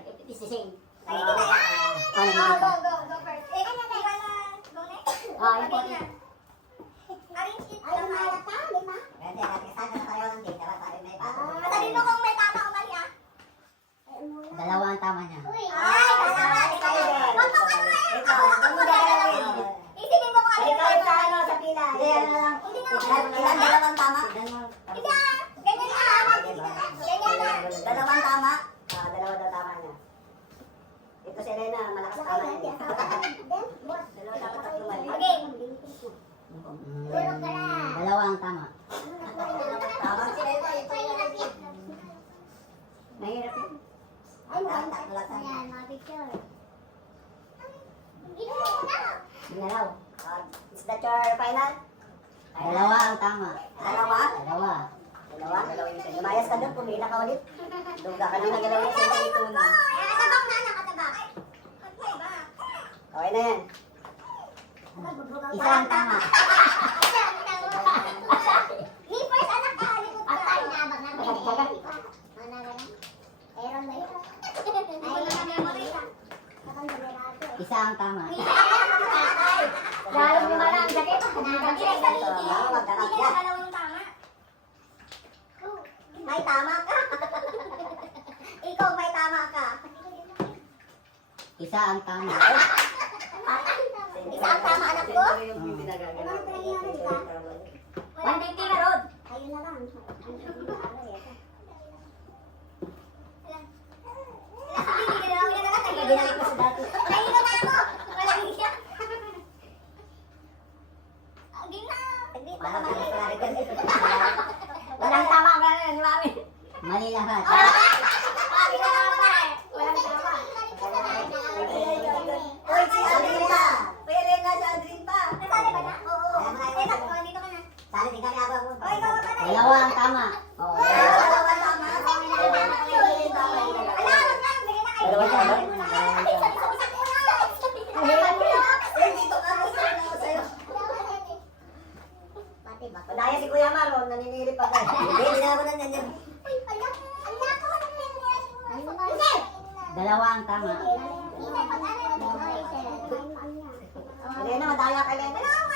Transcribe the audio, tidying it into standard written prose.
It's the same. Go first. Go next. Yung po. Arrange it. Lima. Pwede, sana na tayo ng date. Dapat tayo may bago. Sabihin mo kung may tama o mali ah. Dalawa ang tama niya. Ay, tama. Huwag mo ano eh. Ikaw, ano mo gagawin? Isipin mo kung ano yung Ikaw sa tama. ano, sa pila. Hindi, ano lang. Hindi na. Ilan dalawang tama? Hindi ah. Ganyan ah. Ganyan ah. Dalawang tama? Dalawa daw tama niya. Ito si Elena, malakas tama niya. Dalawa dapat tatlo mali. Okay. Dalawa ang tama. Tama si Elena. Mahirap yun. Tatlo lang tama. Ginalaw. Is that your final? Dalawa ang tama. Dalawa? Dalawa. Dalawa? Dalawa yung sa'yo. Lumayas ka doon, pumila ka ulit. Duga ka lang nagalaw yung sa'yo ito na. Nakatabak na, nakatabak. Okay na yan. Isa ang tama. Ni first anak ka, likod ka. Patay na, baka Meron ba yun? Isa ang tama. Lalo mo malang sakit. Hindi na Magkakasya. dalawang tama. May tama ka. Ikaw may tama ka. Isa ang tama. Isa ang tama anak ko. 150 na Rod. Ayun na lang. Binalik ko sa dati. Ayun na ako. Walang hiya. Hindi na. Hindi na. Walang tama ka na ni Mami. Mali lahat. Sabi na lang ba eh. Walang tama. Uy, si Adrian pa. Pwede na si Adrian pa. Nasali ba na? Oo. Dito ka na. Sali, tingnan niya ako. Oy, ikaw ka na. Dalawa ang tama. Oo. Dalawa tama. Dalawa tama. Dito ka mo sa'yo. Padaya si Kuya Maro, naninilip pa kayo. Hindi na ako nandiyan. Dalawa ang tama. Elena, madaya ka, Elena.